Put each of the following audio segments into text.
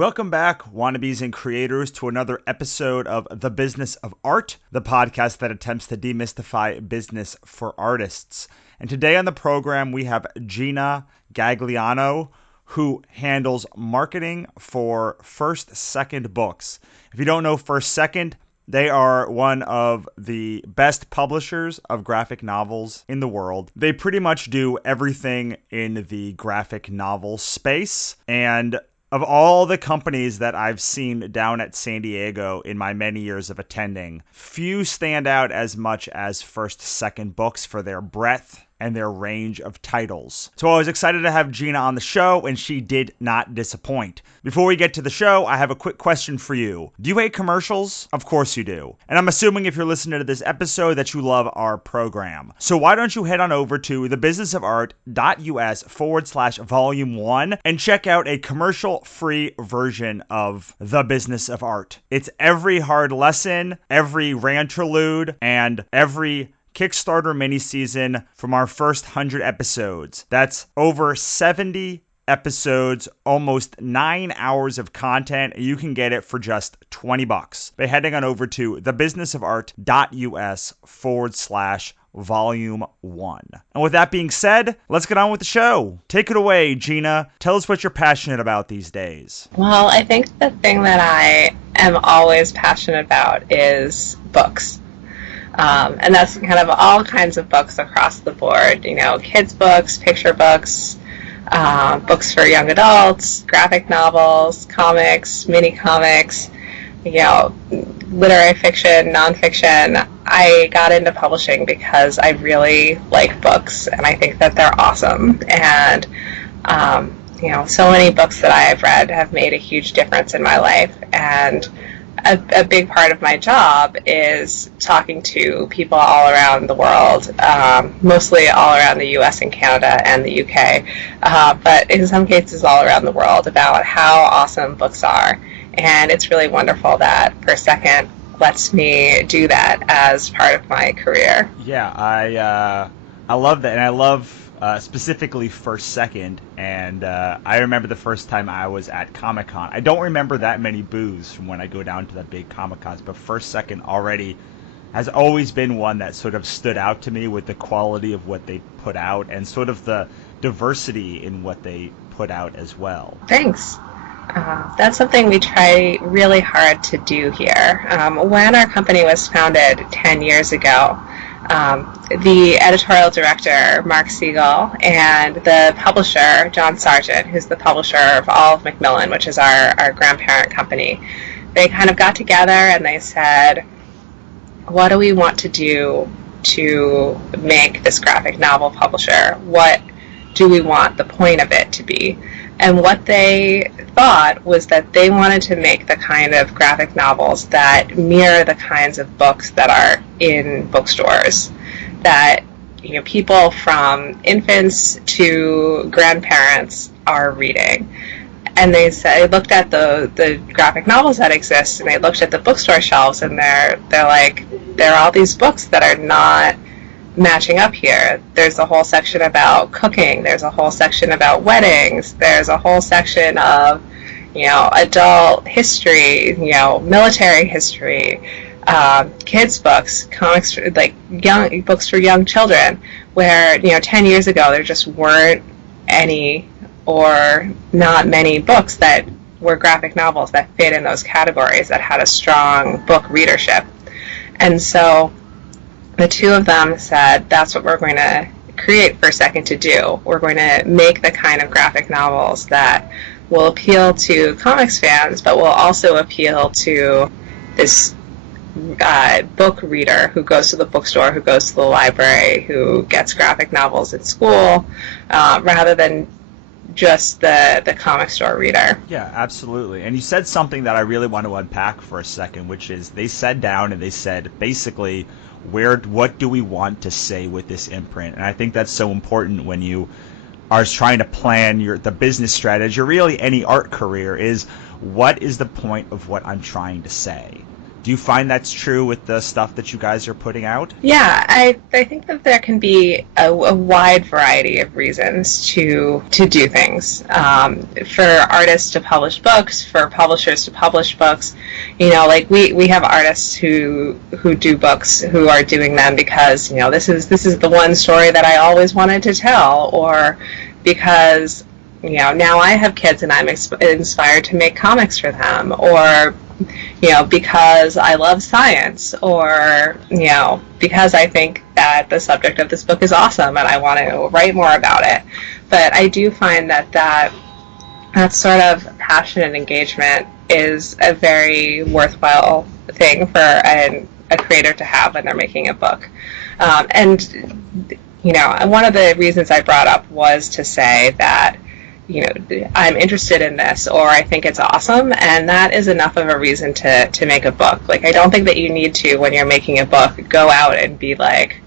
Welcome back, wannabes and creators, to another episode of The Business of Art, the podcast that attempts to demystify business for artists. And today on the program, we have Gina Gagliano, who handles marketing for First Second Books. If you don't know First Second, they are one of the best publishers of graphic novels in the world. They pretty much do everything in the graphic novel space, and of all the companies that I've seen down at San Diego in my many years of attending, few stand out as much as First Second Books for their breadth and their range of titles. So I was excited to have Gina on the show, and she did not disappoint. Before we get to the show, I have a quick question for you. Do you hate commercials? Of course you do. And I'm assuming if you're listening to this episode that you love our program. So why don't you head on over to thebusinessofart.us/volume 1 and check out a commercial-free version of The Business of Art. It's every hard lesson, every ranterlude, and every Kickstarter mini-season from our first 100 episodes. That's over 70 episodes, almost 9 hours of content. You can get it for just $20 by heading on over to thebusinessofart.us/volume 1. And with that being said, let's get on with the show. Take it away, Gina. Tell us what you're passionate about these days. Well, I think the thing that I am always passionate about is books. And that's kind of all kinds of books across the board, kids' books, picture books, books for young adults, graphic novels, comics, mini comics, literary fiction, nonfiction. I got into publishing because I really like books, and I think that they're awesome. And, so many books that I have read have made a huge difference in my life. And a big part of my job is talking to people all around the world, mostly all around the US and Canada and the UK, but in some cases all around the world, about how awesome books are. And it's really wonderful that First Second lets me do that as part of my career. Yeah, I love that, and I love specifically First Second, and I remember the first time I was at Comic-Con. I don't remember that many booths from when I go down to the big Comic-Cons, but First Second already has always been one that sort of stood out to me with the quality of what they put out and sort of the diversity in what they put out as well. Thanks. That's something we try really hard to do here. When our company was founded 10 years ago, the editorial director, Mark Siegel, and the publisher, John Sargent, who's the publisher of all of Macmillan, which is our grandparent company, they kind of got together and they said, what do we want to do to make this graphic novel publisher? What do we want the point of it to be? And what they thought was that they wanted to make the kind of graphic novels that mirror the kinds of books that are in bookstores, that people from infants to grandparents are reading. And they looked at the graphic novels that exist, and they looked at the bookstore shelves, and they're like, there are all these books that are not matching up here. There's a whole section about cooking. There's a whole section about weddings. There's a whole section of, adult history, military history, kids books, comics, like young books for young children, where, 10 years ago there just weren't any or not many books that were graphic novels that fit in those categories, that had a strong book readership. And so the two of them said, that's what we're going to create First Second to do. We're going to make the kind of graphic novels that will appeal to comics fans, but will also appeal to this book reader who goes to the bookstore, who goes to the library, who gets graphic novels at school, rather than just the comic store reader. Yeah, absolutely. And you said something that I really want to unpack for a second, which is they sat down and they said, basically, what do we want to say with this imprint? And I think that's so important when you are trying to plan the business strategy, or really any art career, is what is the point of what I'm trying to say? Do you find that's true with the stuff that you guys are putting out? Yeah, I think that there can be a wide variety of reasons to do things. For artists to publish books, for publishers to publish books, like we have artists who do books who are doing them because this is the one story that I always wanted to tell, or because now I have kids and I'm inspired to make comics for them, or because I love science, or, because I think that the subject of this book is awesome and I want to write more about it. But I do find that sort of passion and engagement is a very worthwhile thing for a creator to have when they're making a book. And one of the reasons I brought up was to say that I'm interested in this, or I think it's awesome, and that is enough of a reason to make a book. Like, I don't think that you need to, when you're making a book, go out and be like,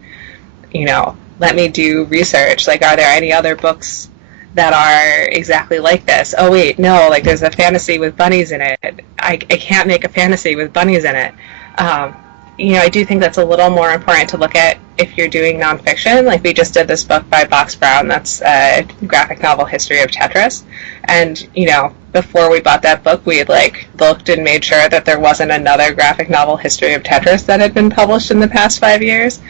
let me do research. Like, are there any other books that are exactly like this? Oh, wait, no, like, there's a fantasy with bunnies in it. I can't make a fantasy with bunnies in it. I do think that's a little more important to look at if you're doing nonfiction. Like, we just did this book by Box Brown that's a graphic novel history of Tetris. And, before we bought that book, we had, looked and made sure that there wasn't another graphic novel history of Tetris that had been published in the past 5 years.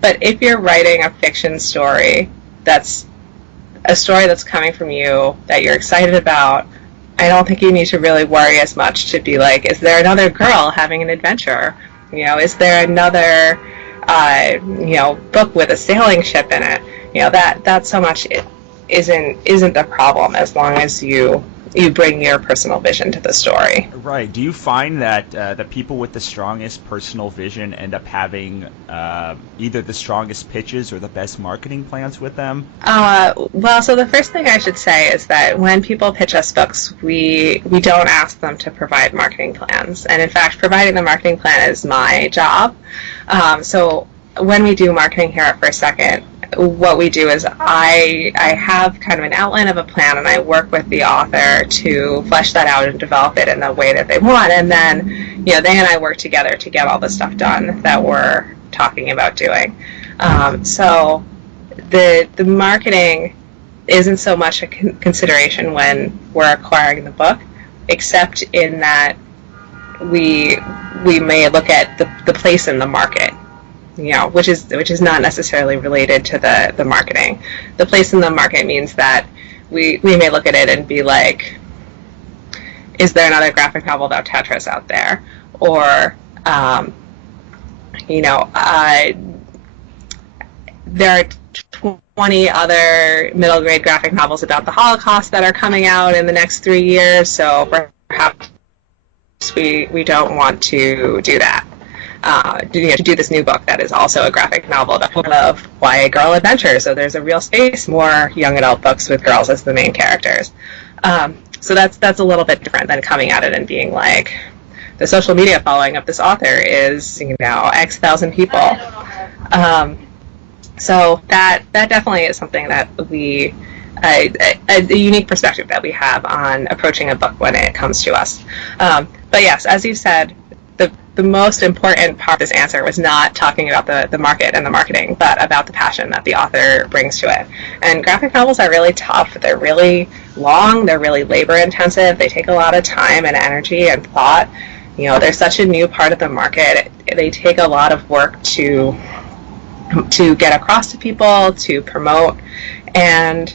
But if you're writing a fiction story that's a story that's coming from you, that you're excited about, I don't think you need to really worry as much to be like, is there another girl having an adventure? Is there another, book with a sailing ship in it? That so much isn't the problem, as long as you bring your personal vision to the story. Right. Do you find that the people with the strongest personal vision end up having either the strongest pitches or the best marketing plans with them? Well, so the first thing I should say is that when people pitch us books, we don't ask them to provide marketing plans. And in fact, providing the marketing plan is my job. So when we do marketing here at First Second, what we do is I have kind of an outline of a plan, and I work with the author to flesh that out and develop it in the way that they want. And then, they and I work together to get all the stuff done that we're talking about doing. So the marketing isn't so much a consideration when we're acquiring the book, except in that we may look at the place in the market. Which is not necessarily related to the marketing. The place in the market means that we may look at it and be like, is there another graphic novel about Tetris out there? Or, there are 20 other middle grade graphic novels about the Holocaust that are coming out in the next 3 years, so perhaps we don't want to do that. To do this new book that is also a graphic novel of YA girl adventure. So there's a real space, more young adult books with girls as the main characters. So that's a little bit different than coming at it and being like, the social media following of this author is, X thousand people. So that definitely is something that a unique perspective that we have on approaching a book when it comes to us. But yes, as you said, the most important part of this answer was not talking about the market and the marketing, but about the passion that the author brings to it. And graphic novels are really tough. They're really long. They're really labor intensive. They take a lot of time and energy and thought. They're such a new part of the market. They take a lot of work to get across to people, to promote. And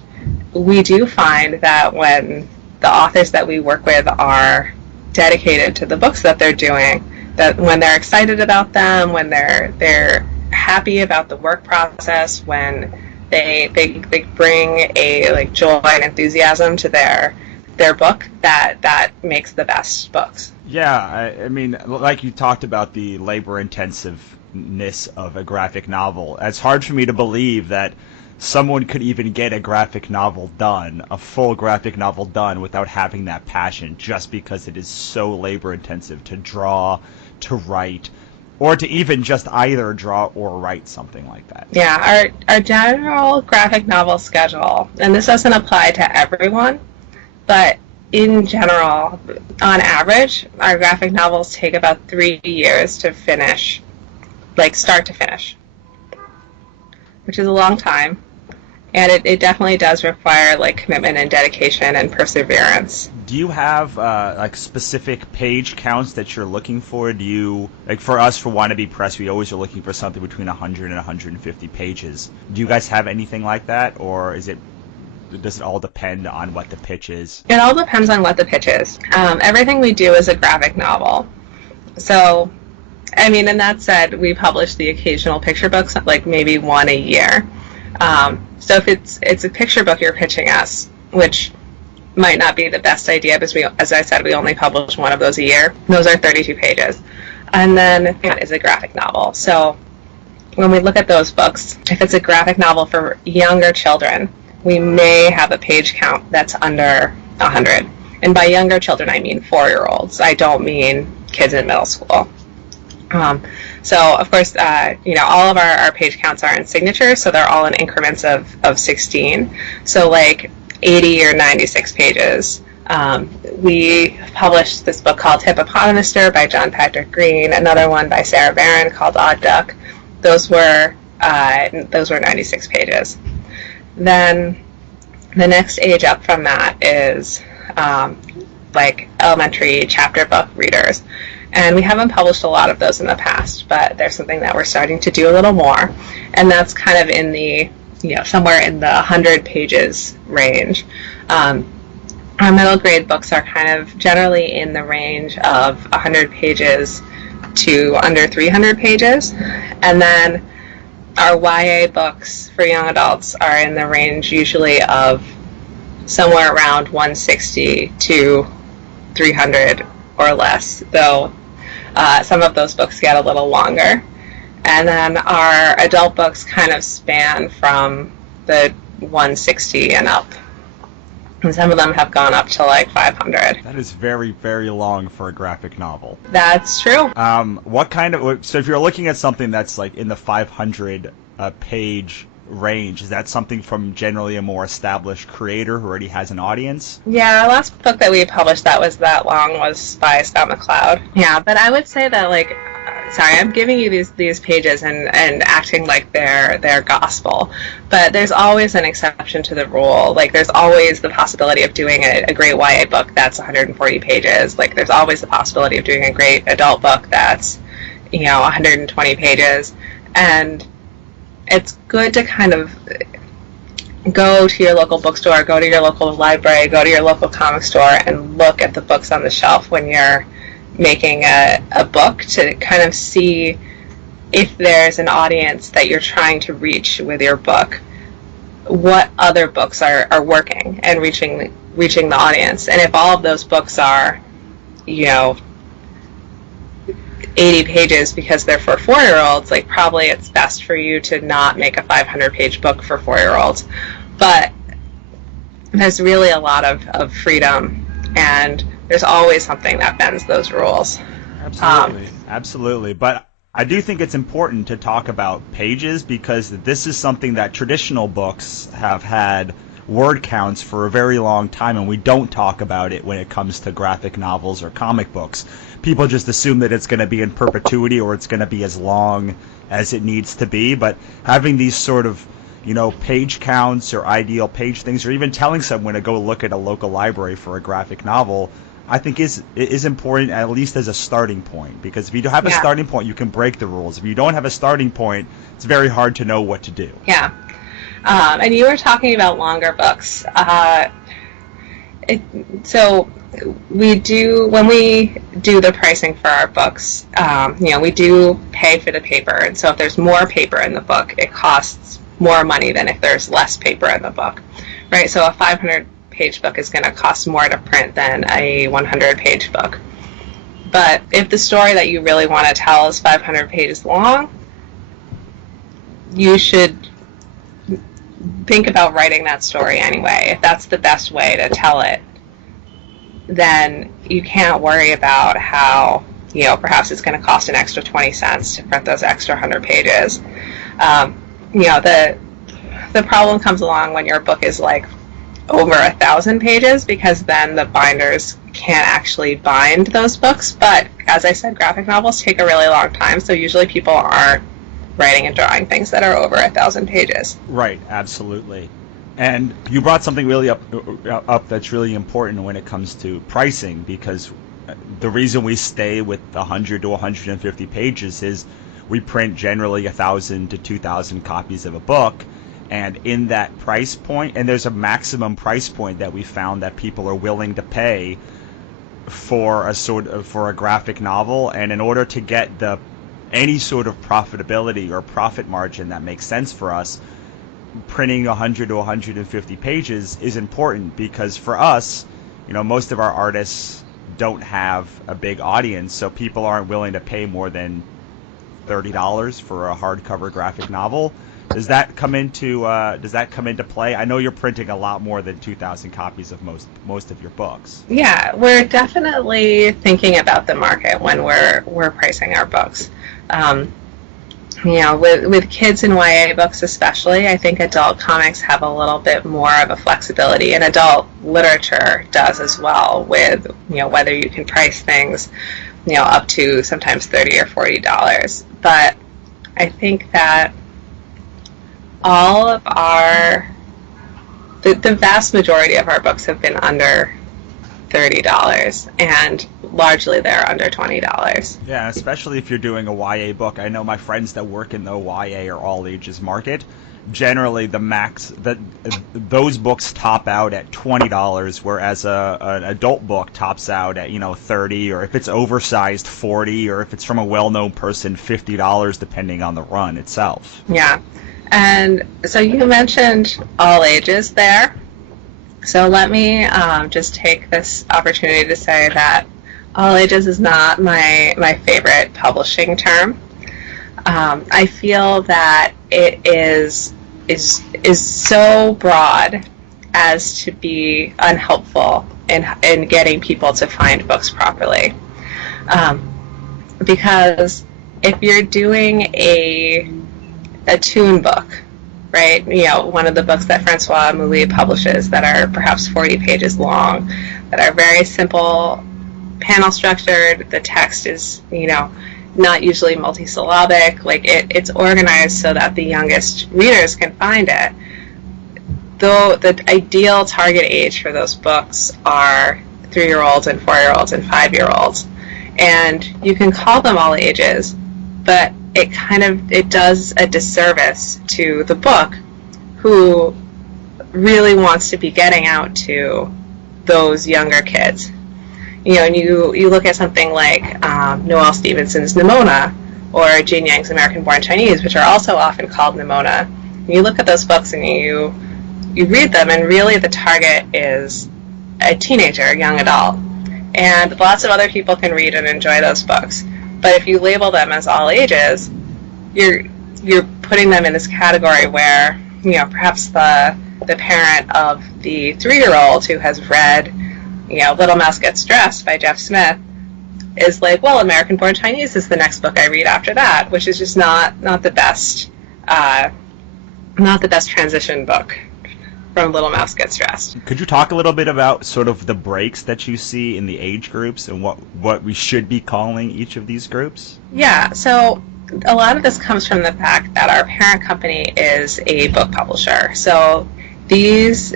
we do find that when the authors that we work with are dedicated to the books that they're doing, that when they're excited about them, when they're happy about the work process, when they bring a joy and enthusiasm to their book, that makes the best books. Yeah, I mean, like you talked about the labor intensiveness of a graphic novel. It's hard for me to believe that someone could even get a graphic novel done, a full graphic novel done, without having that passion, just because it is so labor intensive to draw, to write, or to even just either draw or write something like that. Yeah, our general graphic novel schedule, and this doesn't apply to everyone, but in general, on average, our graphic novels take about 3 years to finish, like start to finish, which is a long time. And it definitely does require like commitment and dedication and perseverance. Do you have like specific page counts that you're looking for? Do you, like for us for Wannabe Press, we always are looking for something between 100 and 150 pages. Do you guys have anything like that, or does it all depend on what the pitch is? It all depends on what the pitch is. Everything we do is a graphic novel. So, I mean, and that said, we publish the occasional picture books, like maybe one a year. So if it's a picture book you're pitching us, which might not be the best idea because as I said, we only publish one of those a year. Those are 32 pages. And then that is a graphic novel. So when we look at those books, if it's a graphic novel for younger children, we may have a page count that's under 100. And by younger children, I mean 4-year-olds. I don't mean kids in middle school. So, of course, all of our page counts are in signatures, so they're all in increments of 16. So, like 80 or 96 pages. We published this book called Hippopotamuster by John Patrick Green, another one by Sarah Barron called Odd Duck. Those were 96 pages. Then the next age up from that is like elementary chapter book readers. And we haven't published a lot of those in the past, but there's something that we're starting to do a little more. And that's kind of in the, somewhere in the 100 pages range. Our middle grade books are kind of generally in the range of 100 pages to under 300 pages. And then our YA books for young adults are in the range usually of somewhere around 160 to 300 or less, though some of those books get a little longer. And then our adult books kind of span from the 160 and up. And some of them have gone up to like 500. That is very, very long for a graphic novel. That's true. So if you're looking at something that's like in the 500 page range, is that something from generally a more established creator who already has an audience? Yeah, our last book that we published that was that long was by Scott McCloud. Yeah, but I would say that I'm giving you these pages and acting like they're gospel, but there's always an exception to the rule. Like there's always the possibility of doing a great YA book that's 140 pages. Like there's always the possibility of doing a great adult book that's 120 pages. And it's good to kind of go to your local bookstore, go to your local library, go to your local comic store and look at the books on the shelf when you're making a book to kind of see if there's an audience that you're trying to reach with your book, what other books are working and reaching the audience. And if all of those books are, 80 pages because they're for 4-year-olds, like probably it's best for you to not make a 500-page book for 4-year-olds. But there's really a lot of freedom, and there's always something that bends those rules. Absolutely. But I do think it's important to talk about pages because this is something that traditional books have had word counts for a very long time, and we don't talk about it when it comes to graphic novels or comic books. People just assume that it's going to be in perpetuity or it's going to be as long as it needs to be, but having these sort of page counts or ideal page things, or even telling someone to go look at a local library for a graphic novel, I think is important, at least as a starting point, because if you don't have a starting point, you can break the rules. If you don't have a starting point, it's very hard to know what to do. Yeah. And you were talking about longer books. So we do, when we do the pricing for our books, we do pay for the paper. And so if there's more paper in the book, it costs more money than if there's less paper in the book, right? So a 500-page book is going to cost more to print than a 100-page book. But if the story that you really want to tell is 500 pages long, you should think about writing that story anyway. If that's the best way to tell it, then you can't worry about how, perhaps it's going to cost an extra 20 cents to print those extra 100 pages. The problem comes along when your book is like over 1,000 pages, because then the binders can't actually bind those books. But as I said, graphic novels take a really long time, so usually people aren't writing and drawing things that are over 1,000 pages. Right, absolutely. And you brought something really up that's really important when it comes to pricing, because the reason we stay with 100 to 150 pages is we print generally 1,000 to 2,000 copies of a book, and in that price point, and there's a maximum price point that we found that people are willing to pay for a graphic novel, and in order to get any sort of profitability or profit margin that makes sense for us, printing 100 to 150 pages is important, because for us, most of our artists don't have a big audience, so people aren't willing to pay more than $30 for a hardcover graphic novel. Does that come into play? I know you're printing a lot more than 2,000 copies of most of your books. Yeah, we're definitely thinking about the market when we're pricing our books. With kids and YA books especially, I think adult comics have a little bit more of a flexibility, and adult literature does as well, with whether you can price things up to sometimes $30 or $40. But I think that all of the vast majority of our books have been under $30, and largely they're under $20. Yeah, especially if you're doing a YA book. I know my friends that work in the YA or all ages market, generally those books top out at $20, whereas an adult book tops out at $30, or if it's oversized $40, or if it's from a well-known person $50, depending on the run itself. Yeah, and so you mentioned all ages there. So let me just take this opportunity to say that all ages is not my favorite publishing term. I feel that it is so broad as to be unhelpful in getting people to find books properly. Because if you're doing a toon book, right? One of the books that Francois Mouly publishes that are perhaps 40 pages long, that are very simple, panel structured. The text is, not usually multisyllabic. Like it's organized so that the youngest readers can find it. Though the ideal target age for those books are 3-year-olds and 4-year-olds and 5-year-olds, and you can call them all ages, but it does a disservice to the book, who really wants to be getting out to those younger kids. And you look at something like Noelle Stevenson's Nimona, or Jane Yang's American-Born Chinese, which are also often called Nimona. And you look at those books and you read them, and really the target is a teenager, a young adult. And lots of other people can read and enjoy those books. But if you label them as all ages, you're putting them in this category where, perhaps the parent of the 3-year-old who has read, Little Mouse Gets Dressed by Jeff Smith is like, well, American-Born Chinese is the next book I read after that, which is just not the best transition book from Little Mouse Gets Dressed. Could you talk a little bit about sort of the breaks that you see in the age groups, and what we should be calling each of these groups? Yeah, so a lot of this comes from the fact that our parent company is a book publisher. So these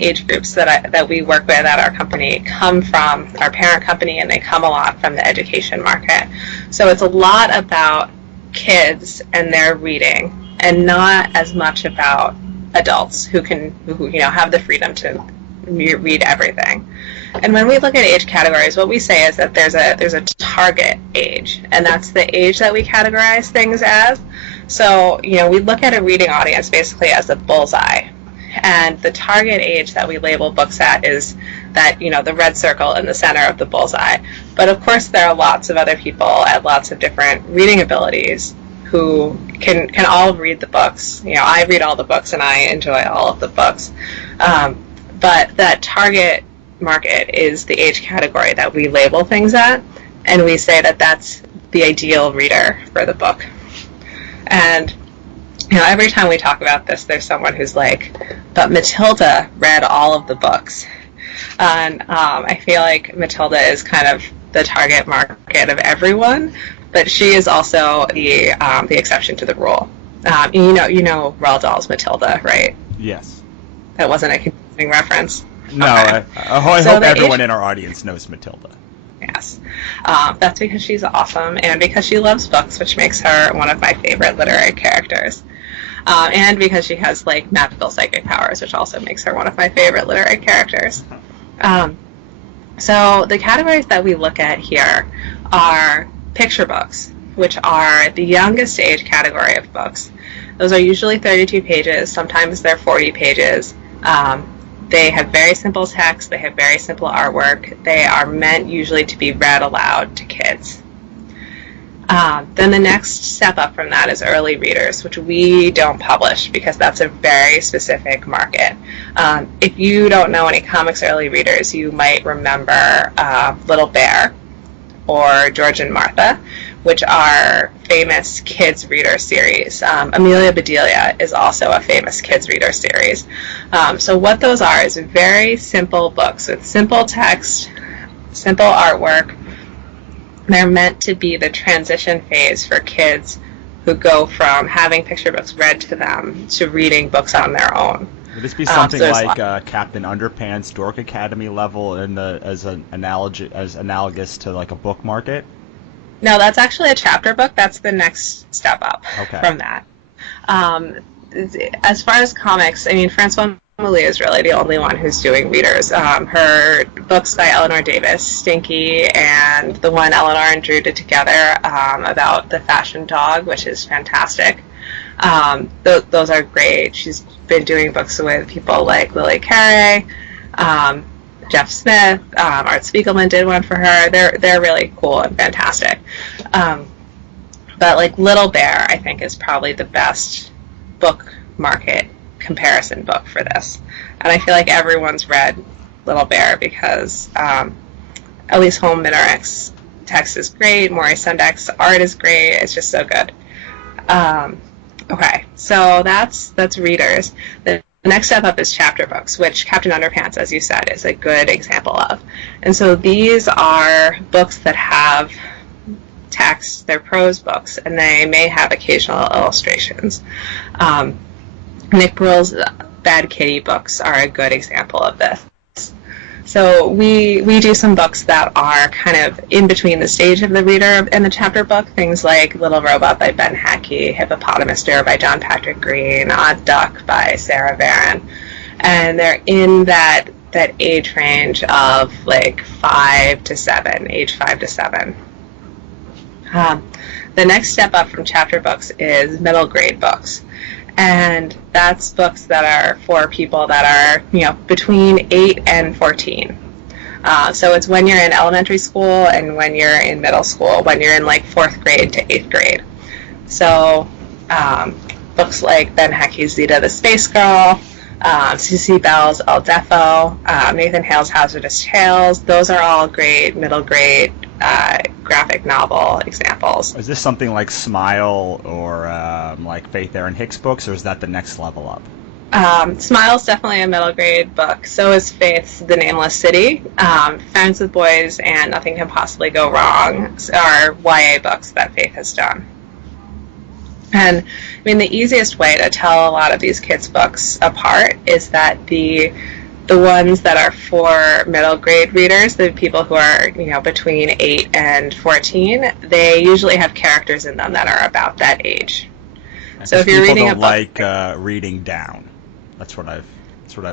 age groups that we work with at our company come from our parent company, and they come a lot from the education market. So it's a lot about kids and their reading, and not as much about adults who have the freedom to read everything. And when we look at age categories, what we say is that there's a target age, and that's the age that we categorize things as. So we look at a reading audience basically as a bullseye, and the target age that we label books at is that the red circle in the center of the bullseye. But of course there are lots of other people at lots of different reading abilities who can all read the books. I read all the books and I enjoy all of the books. But that target market is the age category that we label things at, and we say that that's the ideal reader for the book. And every time we talk about this, there's someone who's like, but Matilda read all of the books. And I feel like Matilda is kind of the target market of everyone, but she is also the exception to the rule. You know Roald Dahl's Matilda, right? Yes. That wasn't a confusing reference. No, Okay. I hope everyone in our audience knows Matilda. Yes. That's because she's awesome and because she loves books, which makes her one of my favorite literary characters. And because she has like magical psychic powers, which also makes her one of my favorite literary characters. So the categories that we look at here are picture books, which are the youngest age category of books. Those are usually 32 pages. Sometimes they're 40 pages. They have very simple text. They have very simple artwork. They are meant usually to be read aloud to kids. Then the next step up from that is early readers, which we don't publish because that's a very specific market. If you don't know any comics early readers, you might remember Little Bear or George and Martha, which are famous kids reader series. Amelia Bedelia is also a famous kids reader series. So what those are is very simple books with simple text, simple artwork. They're meant to be the transition phase for kids who go from having picture books read to them to reading books on their own. Would this be something like Captain Underpants Dork Academy level as analogous to like a book market? No, that's actually a chapter book. That's the next step up from that. As far as comics, I mean, Francoise Malia is really the only one who's doing readers. Her books by Eleanor Davis, Stinky, and the one Eleanor and Drew did together about the fashion dog, which is fantastic. Those are great. She's been doing books with people like Lily Carey, Jeff Smith, Art Spiegelman did one for her. They're really cool and fantastic. But like Little Bear, I think, is probably the best book market comparison book for this. And I feel like everyone's read Little Bear because Elise Holm Minorick's text is great, Maury Sendek's art is great, it's just so good. Okay, so that's readers. The next step up is chapter books, which Captain Underpants, as you said, is a good example of. And so these are books that have text, they're prose books, and they may have occasional illustrations. Nick Brill's Bad Kitty books are a good example of this. So we do some books that are kind of in between the stage of the reader and the chapter book, things like Little Robot by Ben Hackey, Hippopotamus Deer by John Patrick Green, Odd Duck by Sarah Varon. And they're in that age range of like 5 to 7, age 5 to 7. The next step up from chapter books is middle grade books. And that's books that are for people that are, between 8 and 14. So it's when you're in elementary school and when you're in middle school, when you're in like 4th grade to 8th grade. So books like Ben Hackey's Zeta the Space Girl, C.C. Bell's El Defo, Nathan Hale's Hazardous Tales, those are all great middle grade graphic novel examples. Is this something like Smile or like Faith Erin Hicks books, or is that the next level up? Smile's definitely a middle grade book. So is Faith's The Nameless City. Friends with Boys and Nothing Can Possibly Go Wrong are YA books that Faith has done. And I mean, the easiest way to tell a lot of these kids' books apart is that the ones that are for middle grade readers, the people who are, between 8 and 14, they usually have characters in them that are about that age. So if you're reading a book, like reading down, that's what I've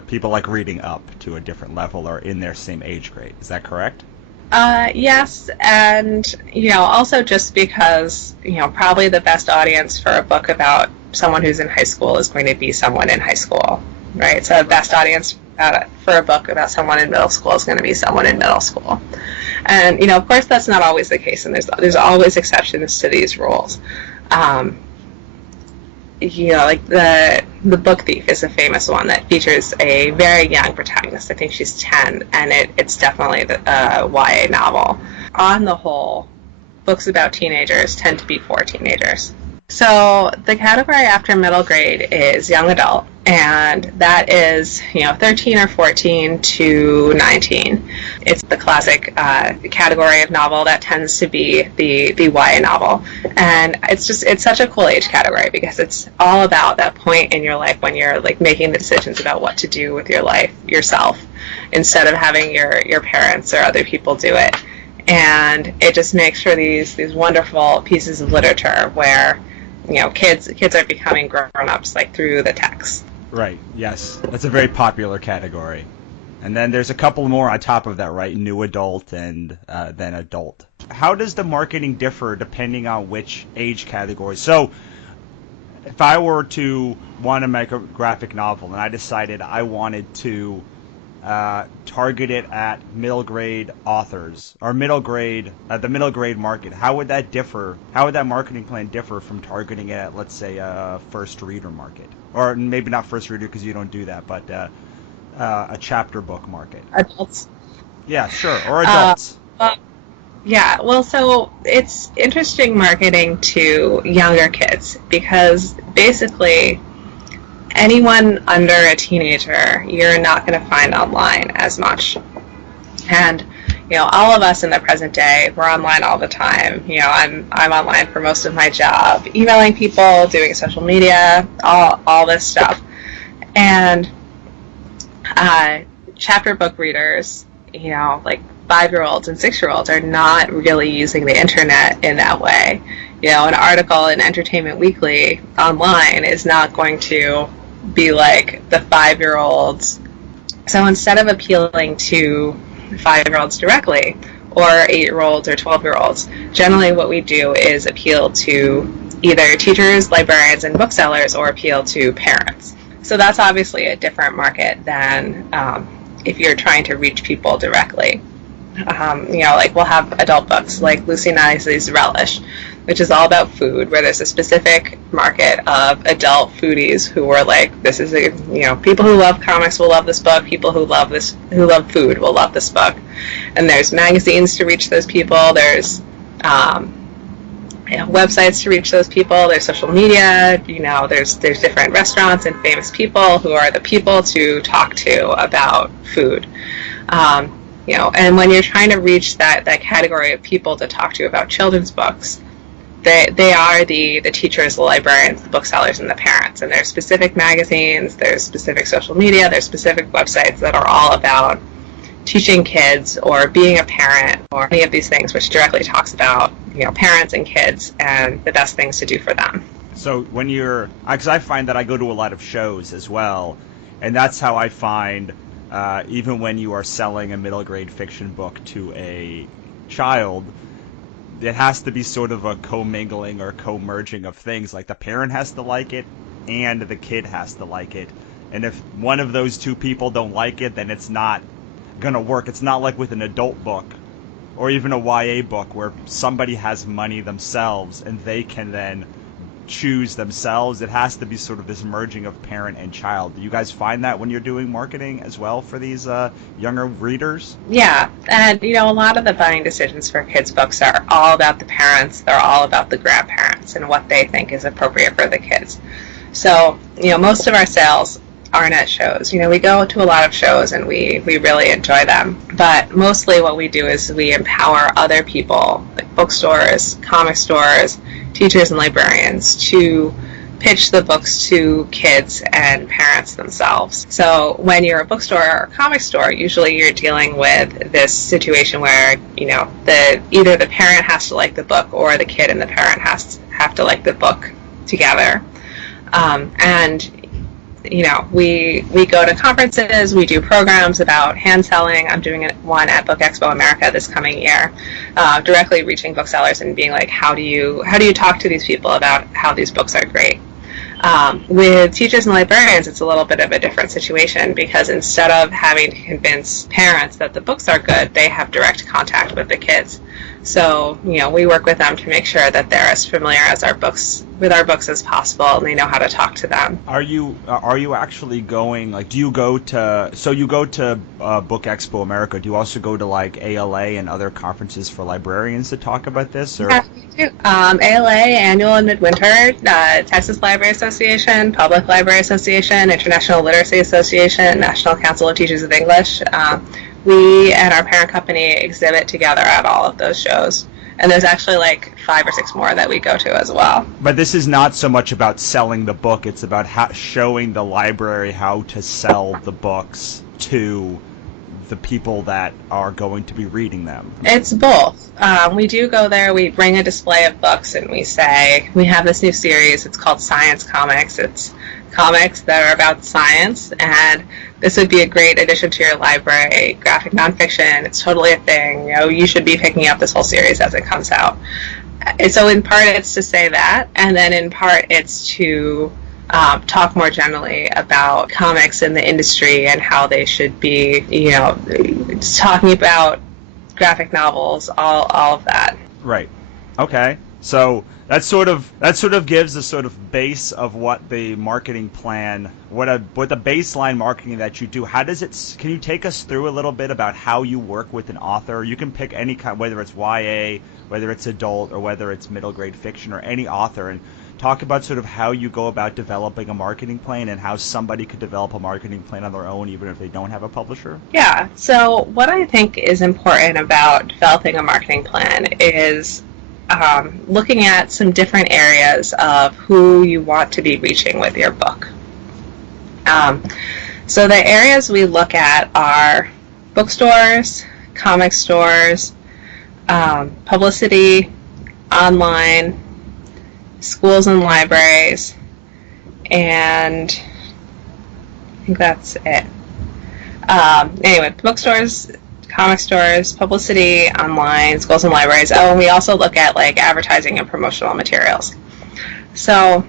people like reading up to a different level or in their same age grade. Is that correct? Yes, and also just because probably the best audience for a book about someone who's in high school is going to be someone in high school, right? So the best audience for a book about someone in middle school is going to be someone in middle school, and of course that's not always the case, and there's always exceptions to these rules. Like the Book Thief is a famous one that features a very young protagonist. I think she's 10, and it's definitely a YA novel. On the whole, books about teenagers tend to be for teenagers. So the category after middle grade is young adult, and that is 13 or 14 to 19. It's the classic category of novel that tends to be the YA novel, and it's such a cool age category because it's all about that point in your life when you're like making the decisions about what to do with your life yourself, instead of having your parents or other people do it. And it just makes for these wonderful pieces of literature where kids are becoming grown-ups like through the text. Right, yes. That's a very popular category. And then there's a couple more on top of that, right? New adult and then adult. How does the marketing differ depending on which age category? So if I were to want to make a graphic novel and I decided I wanted to target it at middle grade authors or the middle grade market, how would that differ? How would that marketing plan differ from targeting it at, let's say, a first reader market, or maybe not first reader because you don't do that, but a chapter book market? Adults. Yeah, sure, or adults. Well, so it's interesting marketing to younger kids because basically anyone under a teenager you're not going to find online as much. And all of us in the present day, we're online all the time. I'm online for most of my job, emailing people, doing social media, all this stuff. And chapter book readers, like 5-year-olds and 6-year-olds are not really using the internet in that way. An article in Entertainment Weekly online is not going to be like the 5-year-olds. So instead of appealing to 5-year-olds directly, or 8-year-olds or 12-year-olds, generally what we do is appeal to either teachers, librarians, and booksellers, or appeal to parents. So that's obviously a different market than if you're trying to reach people directly. Like we'll have adult books like Lucy Knisley's Relish, which is all about food, where there's a specific market of adult foodies who are like, this is people who love comics will love this book, people who love food will love this book. And there's magazines to reach those people, there's websites to reach those people, there's social media, there's different restaurants and famous people who are the people to talk to about food. And when you're trying to reach that category of people to talk to about children's books, they are the teachers, the librarians, the booksellers, and the parents. And there's specific magazines, there's specific social media, there's specific websites that are all about teaching kids or being a parent or any of these things, which directly talks about parents and kids and the best things to do for them. So when because I find that I go to a lot of shows as well, and that's how I find even when you are selling a middle grade fiction book to a child, it has to be sort of a commingling or co-merging of things. Like the parent has to like it and the kid has to like it. And if one of those two people don't like it, then it's not going to work. It's not like with an adult book or even a YA book where somebody has money themselves and they can then choose themselves. It has to be sort of this merging of parent and child. Do you guys find that when you're doing marketing as well for these younger readers? Yeah, and a lot of the buying decisions for kids' books are all about the parents. They're all about the grandparents and what they think is appropriate for the kids. So, most of our sales aren't at shows. We go to a lot of shows and we really enjoy them. But mostly what we do is we empower other people, like bookstores, comic stores, teachers and librarians, to pitch the books to kids and parents themselves. So when you're a bookstore or a comic store, usually you're dealing with this situation where, either the parent has to like the book or the kid and the parent have to like the book together. We go to conferences, we do programs about hand selling. I'm doing one at Book Expo America this coming year, directly reaching booksellers and being like, how do you talk to these people about how these books are great? With teachers and librarians, it's a little bit of a different situation because instead of having to convince parents that the books are good, they have direct contact with the kids. So, we work with them to make sure that they're as familiar as with our books as possible, and they know how to talk to them. Are you actually going, like, do you go to, so you go to Book Expo America, do you also go to like ALA and other conferences for librarians to talk about this? Or? Yeah, we do. ALA, Annual and Midwinter, Texas Library Association, Public Library Association, International Literacy Association, National Council of Teachers of English. We and our parent company exhibit together at all of those shows. And there's actually like 5 or 6 more that we go to as well. But this is not so much about selling the book, it's about showing the library how to sell the books to the people that are going to be reading them. It's both. We do go there, we bring a display of books, and we say, we have this new series, it's called Science Comics. It's comics that are about science, and this would be a great addition to your library. Graphic nonfiction, it's totally a thing. You should be picking up this whole series as it comes out. And so in part it's to say that, and then in part it's to talk more generally about comics in the industry and how they should be, talking about graphic novels, all of that. Right. Okay. So that sort of gives a sort of base of what the marketing plan, what the baseline marketing that you do. How does it? Can you take us through a little bit about how you work with an author? You can pick any kind, whether it's YA, whether it's adult, or whether it's middle grade fiction, or any author, and talk about sort of how you go about developing a marketing plan and how somebody could develop a marketing plan on their own even if they don't have a publisher. Yeah. So what I think is important about developing a marketing plan is looking at some different areas of who you want to be reaching with your book. So the areas we look at are bookstores, comic stores, publicity, online, schools and libraries, and I think that's it. Anyway, bookstores, comic stores, publicity, online, schools and libraries. Oh, and we also look at like advertising and promotional materials. So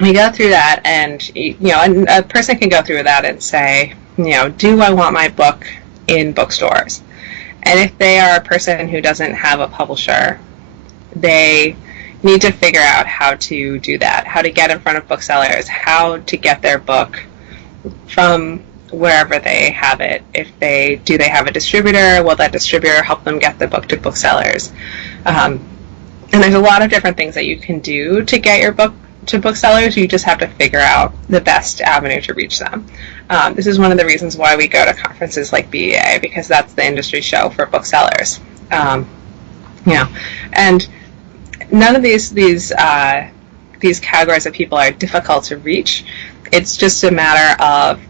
we go through that, and and a person can go through that and say, do I want my book in bookstores? And if they are a person who doesn't have a publisher, they need to figure out how to do that, how to get in front of booksellers, how to get their book from wherever they have it. If they have a distributor, will that distributor help them get the book to booksellers? And there's a lot of different things that you can do to get your book to booksellers. You just have to figure out the best avenue to reach them. This is one of the reasons why we go to conferences like BEA, because that's the industry show for booksellers. And none of these categories of people are difficult to reach. It's just a matter of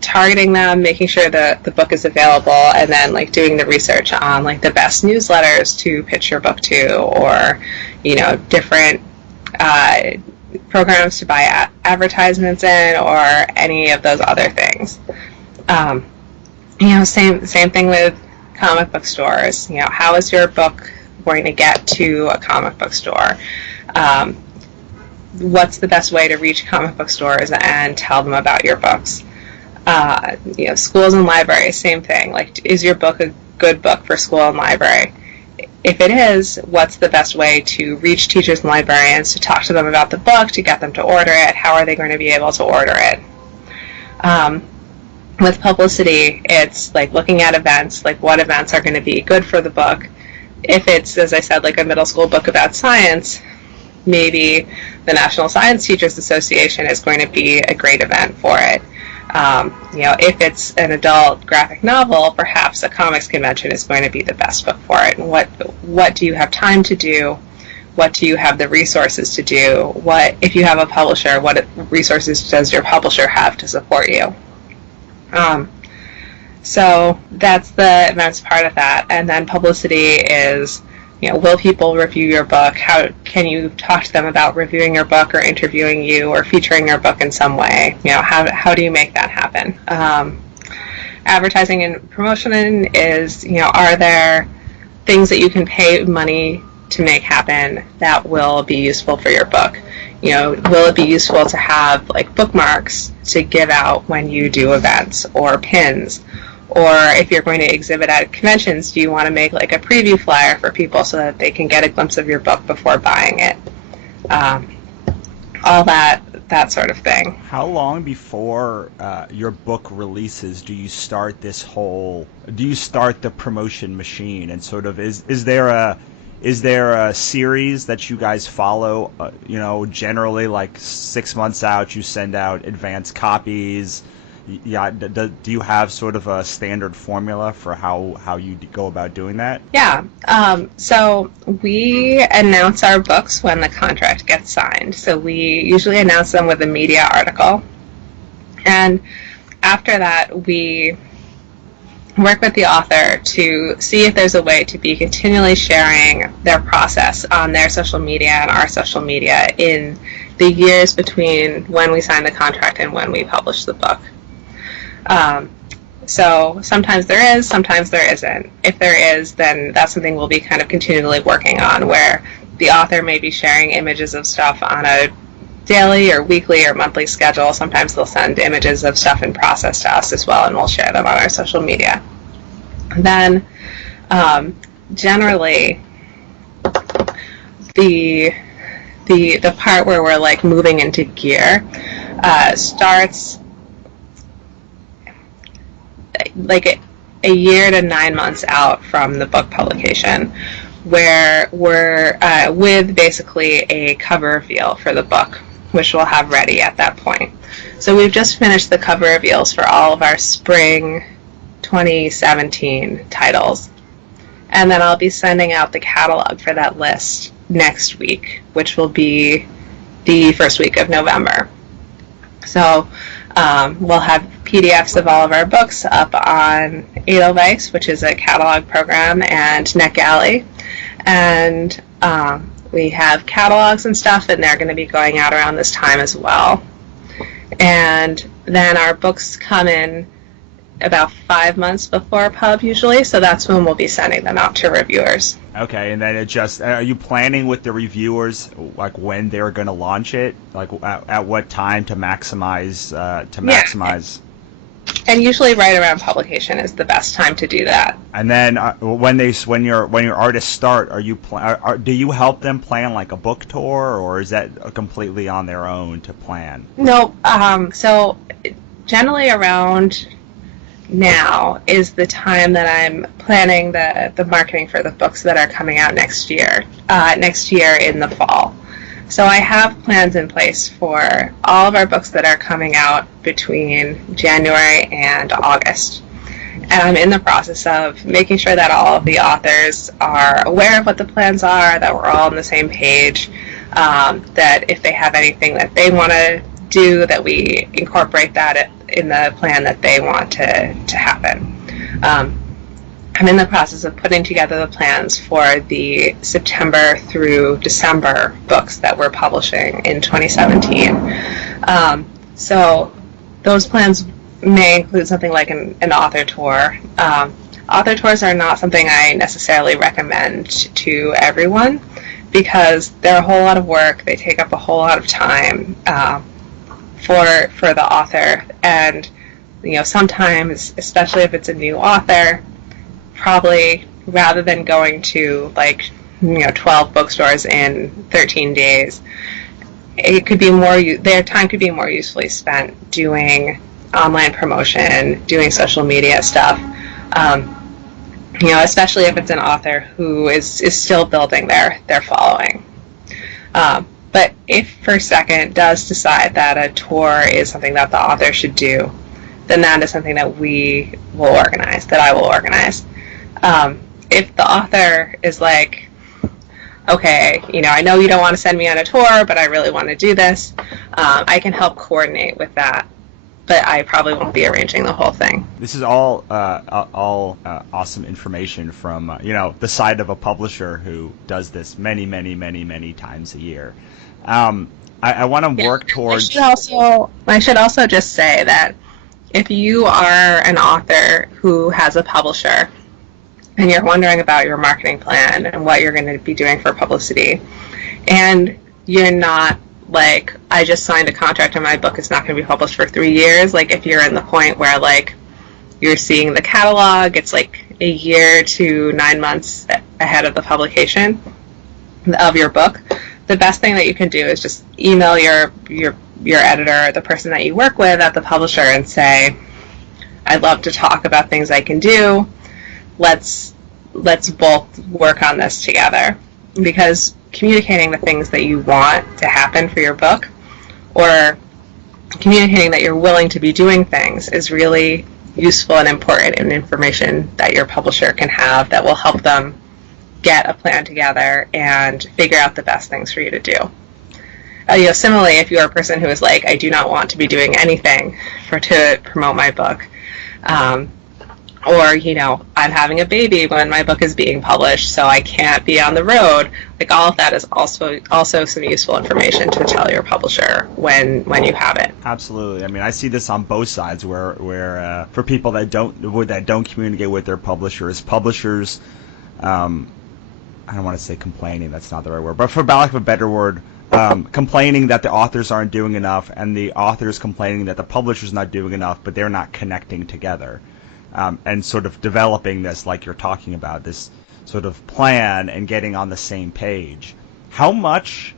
targeting them, making sure that the book is available, and then like doing the research on like the best newsletters to pitch your book to, or different programs to buy advertisements in, or any of those other things. Same thing with comic book stores. How is your book going to get to a comic book store? What's the best way to reach comic book stores and tell them about your books? Schools and libraries, same thing. Like, is your book a good book for school and library? If it is, what's the best way to reach teachers and librarians, to talk to them about the book, to get them to order it? How are they going to be able to order it? With publicity, it's like looking at events, like what events are going to be good for the book. If it's, as I said, like a middle school book about science, maybe the National Science Teachers Association is going to be a great event for it. If it's an adult graphic novel, perhaps a comics convention is going to be the best book for it. And what do you have time to do? What do you have the resources to do? If you have a publisher, what resources does your publisher have to support you? So that's the events part of that. And then publicity is, will people review your book? How can you talk to them about reviewing your book or interviewing you or featuring your book in some way? How do you make that happen? Advertising and promotion is, are there things that you can pay money to make happen that will be useful for your book? Will it be useful to have like bookmarks to give out when you do events, or pins, Or if you're going to exhibit at conventions, do you want to make like a preview flyer for people so that they can get a glimpse of your book before buying it? All that sort of thing. How long before your book releases do you start the promotion machine, and sort of is there a series that you guys follow? Generally like 6 months out, you send out advance copies. Yeah, do you have sort of a standard formula for how you go about doing that? Yeah. So we announce our books when the contract gets signed. So we usually announce them with a media article. And after that, we work with the author to see if there's a way to be continually sharing their process on their social media and our social media in the years between when we sign the contract and when we publish the book. So sometimes there is, sometimes there isn't. If there is, then that's something we'll be kind of continually working on, where the author may be sharing images of stuff on a daily or weekly or monthly schedule. Sometimes they'll send images of stuff in process to us as well, and we'll share them on our social media. Then generally the part where we're like moving into gear starts like a year to 9 months out from the book publication, where we're with basically a cover reveal for the book, which we'll have ready at that point. So we've just finished the cover reveals for all of our spring 2017 titles, and then I'll be sending out the catalog for that list next week, which will be the first week of November. So we'll have PDFs of all of our books up on Edelweiss, which is a catalog program, and NetGalley. And we have catalogs and stuff, and they're going to be going out around this time as well. And then our books come in about 5 months before pub usually, so that's when we'll be sending them out to reviewers. Okay, and then are you planning with the reviewers like when they're going to launch it, like at what time to maximize maximize? And usually right around publication is the best time to do that. And then when your artists start, do you help them plan like a book tour, or is that completely on their own to plan? No, so generally around now is the time that I'm planning the marketing for the books that are coming out next year in the fall. So I have plans in place for all of our books that are coming out between January and August. And I'm in the process of making sure that all of the authors are aware of what the plans are, that we're all on the same page, that if they have anything that they want to do, that we incorporate that in the plan that they want to happen. I'm in the process of putting together the plans for the September through December books that we're publishing in 2017. So those plans may include something like an author tour. Author tours are not something I necessarily recommend to everyone because they're a whole lot of work. They take up a whole lot of time for the author, and sometimes, especially if it's a new author, probably rather than going to 12 bookstores in 13 days, it could be their time could be more usefully spent doing online promotion, doing social media stuff, especially if it's an author who is still building their following. But if First Second does decide that a tour is something that the author should do, then that is something that we will organize, that I will organize. If the author is like, okay, I know you don't want to send me on a tour, but I really want to do this, I can help coordinate with that, but I probably won't be arranging the whole thing. This is all awesome information from the side of a publisher who does this many, many, many, many times a year. I want to work towards. I should also just say that if you are an author who has a publisher and you're wondering about your marketing plan and what you're going to be doing for publicity, and you're not like, I just signed a contract and my book is not going to be published for 3 years, like if you're in the point where you're seeing the catalog. It's like a year to 9 months ahead of the publication of your book. The best thing that you can do is just email your editor, the person that you work with at the publisher, and say, I'd love to talk about things I can do. Let's both work on this together. Because communicating the things that you want to happen for your book, or communicating that you're willing to be doing things, is really useful and important and information that your publisher can have that will help them get a plan together and figure out the best things for you to do. Similarly, if you're a person who is like, I do not want to be doing anything to promote my book, or, I'm having a baby when my book is being published, so I can't be on the road. Like, all of that is also some useful information to tell your publisher when you have it. Absolutely. I mean, I see this on both sides, where for people that don't communicate with their publishers, I don't want to say complaining, that's not the right word, but for lack of a better word, complaining that the authors aren't doing enough, and the authors complaining that the publisher's not doing enough, but they're not connecting together. And sort of developing this, like you're talking about, this sort of plan and getting on the same page. How much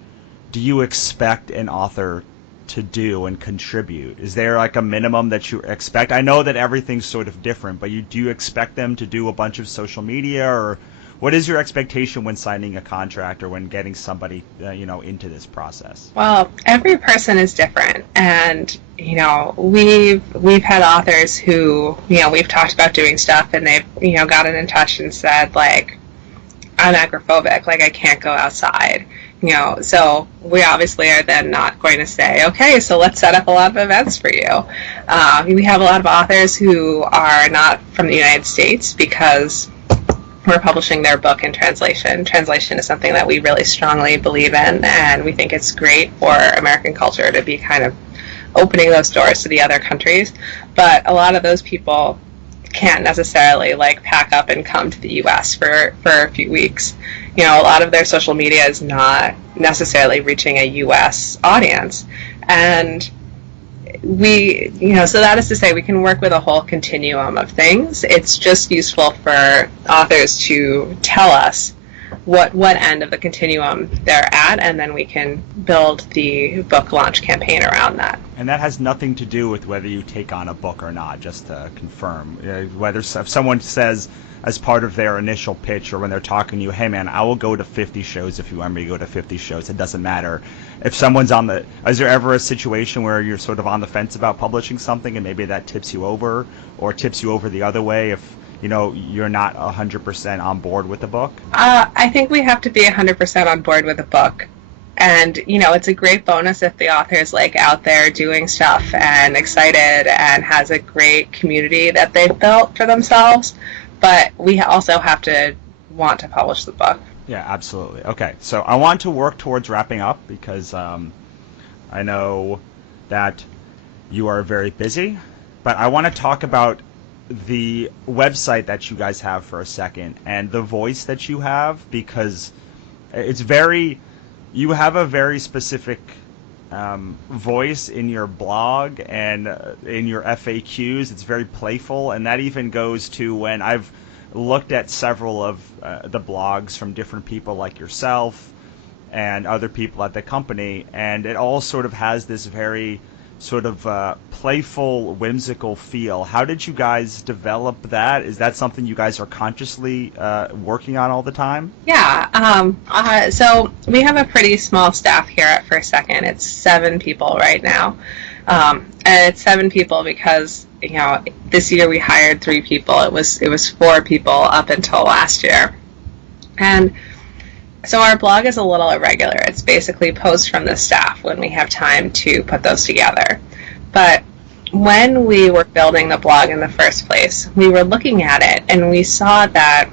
do you expect an author to do and contribute? Is there like a minimum that you expect? I know that everything's sort of different, but do you expect them to do a bunch of social media, or what is your expectation when signing a contract or when getting somebody into this process? Well, every person is different, and we've had authors who we've talked about doing stuff, and they've gotten in touch and said, like, I'm agoraphobic, like I can't go outside. So we obviously are then not going to say, okay, so let's set up a lot of events for you. We have a lot of authors who are not from the United States because we're publishing their book in translation. Translation is something that we really strongly believe in, and we think it's great for American culture to be kind of opening those doors to the other countries. But a lot of those people can't necessarily like pack up and come to the U.S. for a few weeks. A lot of their social media is not necessarily reaching a U.S. audience, and so that is to say, we can work with a whole continuum of things. It's just useful for authors to tell us what end of the continuum they're at, and then we can build the book launch campaign around that. And that has nothing to do with whether you take on a book or not, just to confirm. Whether if someone says as part of their initial pitch, or when they're talking to you, hey man, I will go to 50 shows if you want me to go to 50 shows, it doesn't matter. If someone's is there ever a situation where you're sort of on the fence about publishing something and maybe that tips you over, or tips you over the other way if you're not 100% on board with the book? I think we have to be 100% on board with the book. And, it's a great bonus if the author is like out there doing stuff and excited and has a great community that they've built for themselves. But we also have to want to publish the book. Yeah, absolutely. Okay, so I want to work towards wrapping up because I know that you are very busy, but I want to talk about the website that you guys have for a second and the voice that you have, because you have a very specific voice in your blog and in your FAQs. It's very playful, and that even goes to when I've looked at several of the blogs from different people like yourself and other people at the company, and it all sort of has this very sort of playful, whimsical feel. How did you guys develop that? Is that something you guys are consciously working on all the time? Yeah. So we have a pretty small staff here at First Second. It's 7 people right now. And it's 7 people because, this year we hired 3 people. It was 4 people up until last year. And so our blog is a little irregular. It's basically posts from the staff when we have time to put those together. But when we were building the blog in the first place, we were looking at it and we saw that,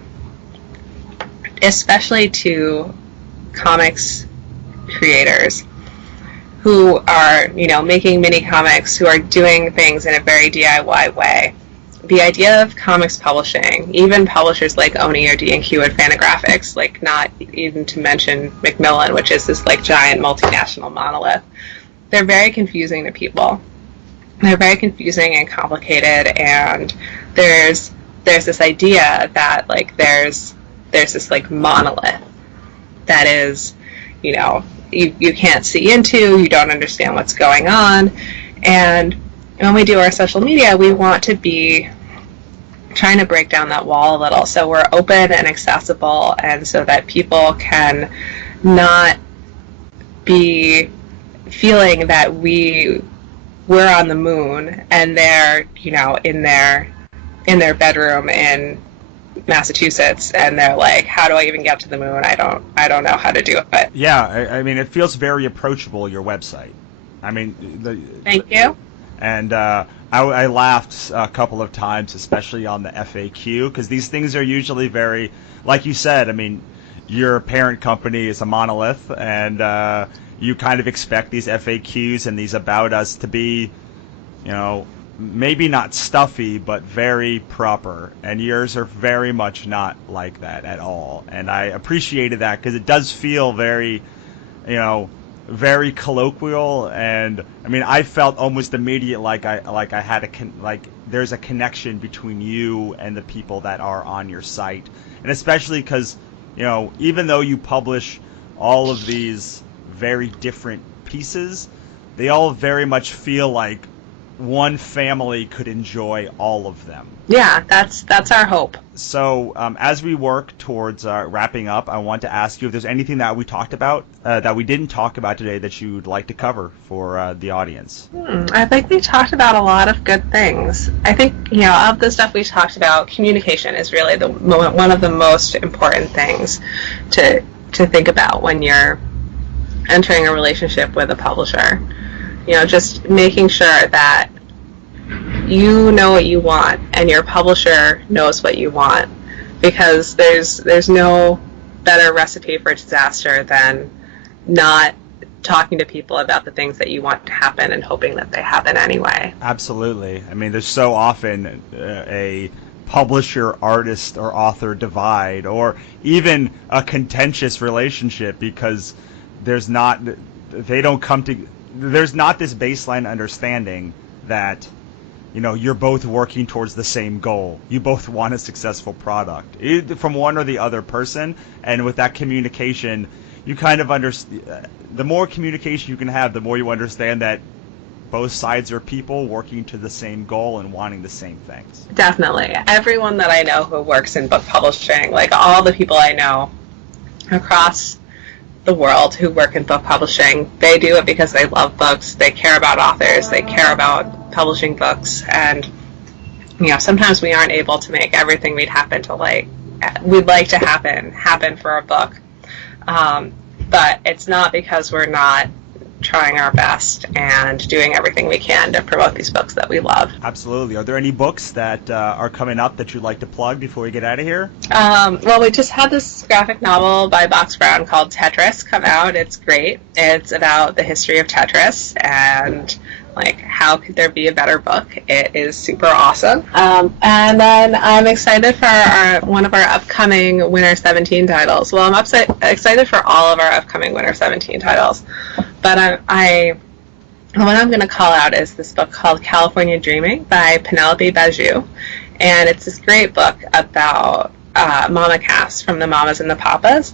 especially to comics creators who are, making mini comics, who are doing things in a very DIY way, the idea of comics publishing, even publishers like Oni or D&Q and Fantagraphics, like not even to mention Macmillan, which is this like giant multinational monolith, they're very confusing to people. They're very confusing and complicated, and there's this idea that like there's this like monolith that is, you can't see into, you don't understand what's going on. And when we do our social media, we want to be trying to break down that wall a little, so we're open and accessible, and so that people can not be feeling that we're on the moon and they're in their bedroom in Massachusetts, and they're like, how do I even get to the moon? I don't know how to do it. Yeah, I mean, it feels very approachable, your website. I mean, Thank you. And I laughed a couple of times, especially on the FAQ, because these things are usually very, like you said, I mean, your parent company is a monolith, and you kind of expect these FAQs and these about us to be, maybe not stuffy, but very proper. And yours are very much not like that at all. And I appreciated that because it does feel very, very colloquial. And I mean, I felt almost immediate like I had there's a connection between you and the people that are on your site. And especially because, even though you publish all of these very different pieces, they all very much feel like one family could enjoy all of them. Yeah, that's our hope. So as we work towards wrapping up, I want to ask you if there's anything that we talked about that we didn't talk about today that you'd like to cover for the audience. I think we talked about a lot of good things. I think, of the stuff we talked about, communication is really one of the most important things to think about when you're entering a relationship with a publisher. Just making sure that you know what you want and your publisher knows what you want, because there's no better recipe for disaster than not talking to people about the things that you want to happen and hoping that they happen anyway. Absolutely. I mean, there's so often a publisher, artist, or author divide, or even a contentious relationship because there's not this baseline understanding that you're both working towards the same goal. You both want a successful product from one or the other person, and with that communication, you kind of understand. The more communication you can have, the more you understand that both sides are people working to the same goal and wanting the same things. Definitely. Everyone that I know who works in book publishing, like all the people I know across the world who work in book publishing, they do it because they love books, they care about authors, they care about publishing books, and sometimes we aren't able to make everything we'd like to happen for a book, but it's not because we're not trying our best and doing everything we can to promote these books that we love. Absolutely. Are there any books that are coming up that you'd like to plug before we get out of here? Well, we just had this graphic novel by Box Brown called Tetris come out. It's great. It's about the history of Tetris and how could there be a better book. It is super awesome. And then I'm excited for one of our upcoming Winter 17 titles. Well, I'm excited for all of our upcoming Winter 17 titles. But what I'm going to call out is this book called California Dreaming by Penelope Bajou. And it's this great book about Mama Cass from the Mamas and the Papas.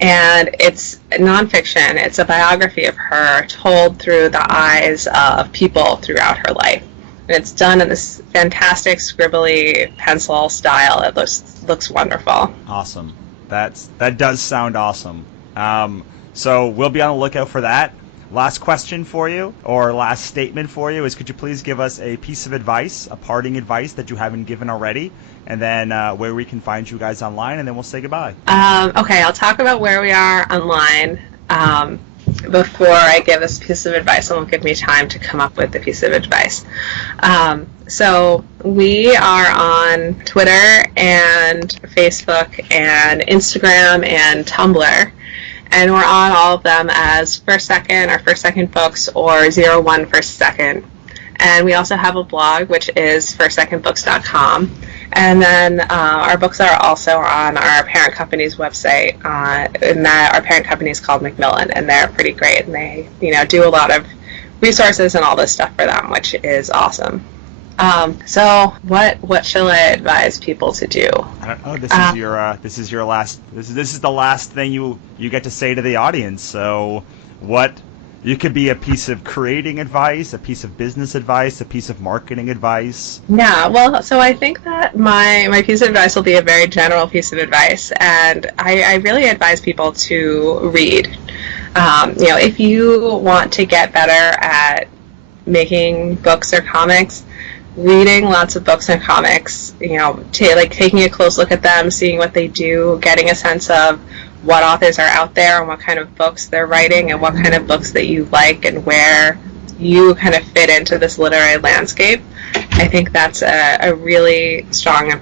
And it's nonfiction. It's a biography of her told through the eyes of people throughout her life. And it's done in this fantastic scribbly pencil style. It looks wonderful. Awesome. That does sound awesome. So we'll be on the lookout for that. Last question for you, or last statement for you, is could you please give us a piece of advice, a parting advice that you haven't given already, and then where we can find you guys online, and then we'll say goodbye. Okay, I'll talk about where we are online before I give this piece of advice. It won't give me time to come up with the piece of advice. So we are on Twitter and Facebook and Instagram and Tumblr. And we're on all of them as First Second or First Second Books or 01 First Second. And we also have a blog, which is firstsecondbooks.com. And then our books are also on our parent company's website. And our parent company is called Macmillan, and they're pretty great. And they, do a lot of resources and all this stuff for them, which is awesome. So what shall I advise people to do? I don't know. Uh, This is your last. This is the last thing you get to say to the audience. So, what you could be a piece of creating advice, a piece of business advice, a piece of marketing advice. yeah, well, so I think that my piece of advice will be a very general piece of advice, and I really advise people to read. If you want to get better at making books or comics, reading lots of books and comics, like taking a close look at them, seeing what they do, getting a sense of what authors are out there and what kind of books they're writing and what kind of books that you like and where you kind of fit into this literary landscape. I think that's a really strong and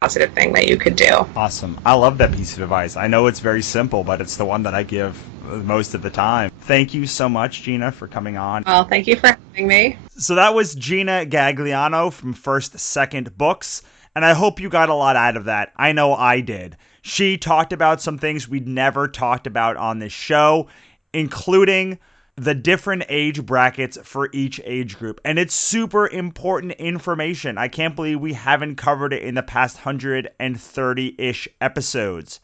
positive thing that you could do. Awesome. I love that piece of advice. I know it's very simple, but it's the one that I give most of the time. Thank you so much, Gina, for coming on. Well, thank you for having me. So that was Gina Gagliano from First Second Books, and I hope you got a lot out of that. I know I did. She talked about some things we'd never talked about on this show, including the different age brackets for each age group. And it's super important information. I can't believe we haven't covered it in the past 130-ish episodes.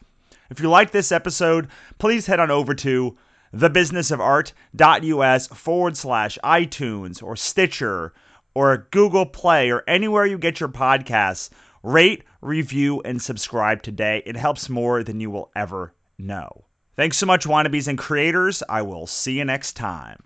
If you like this episode, please head on over to thebusinessofart.us/iTunes or Stitcher or Google Play or anywhere you get your podcasts. Rate, review, and subscribe today. It helps more than you will ever know. Thanks so much, wannabes and creators. I will see you next time.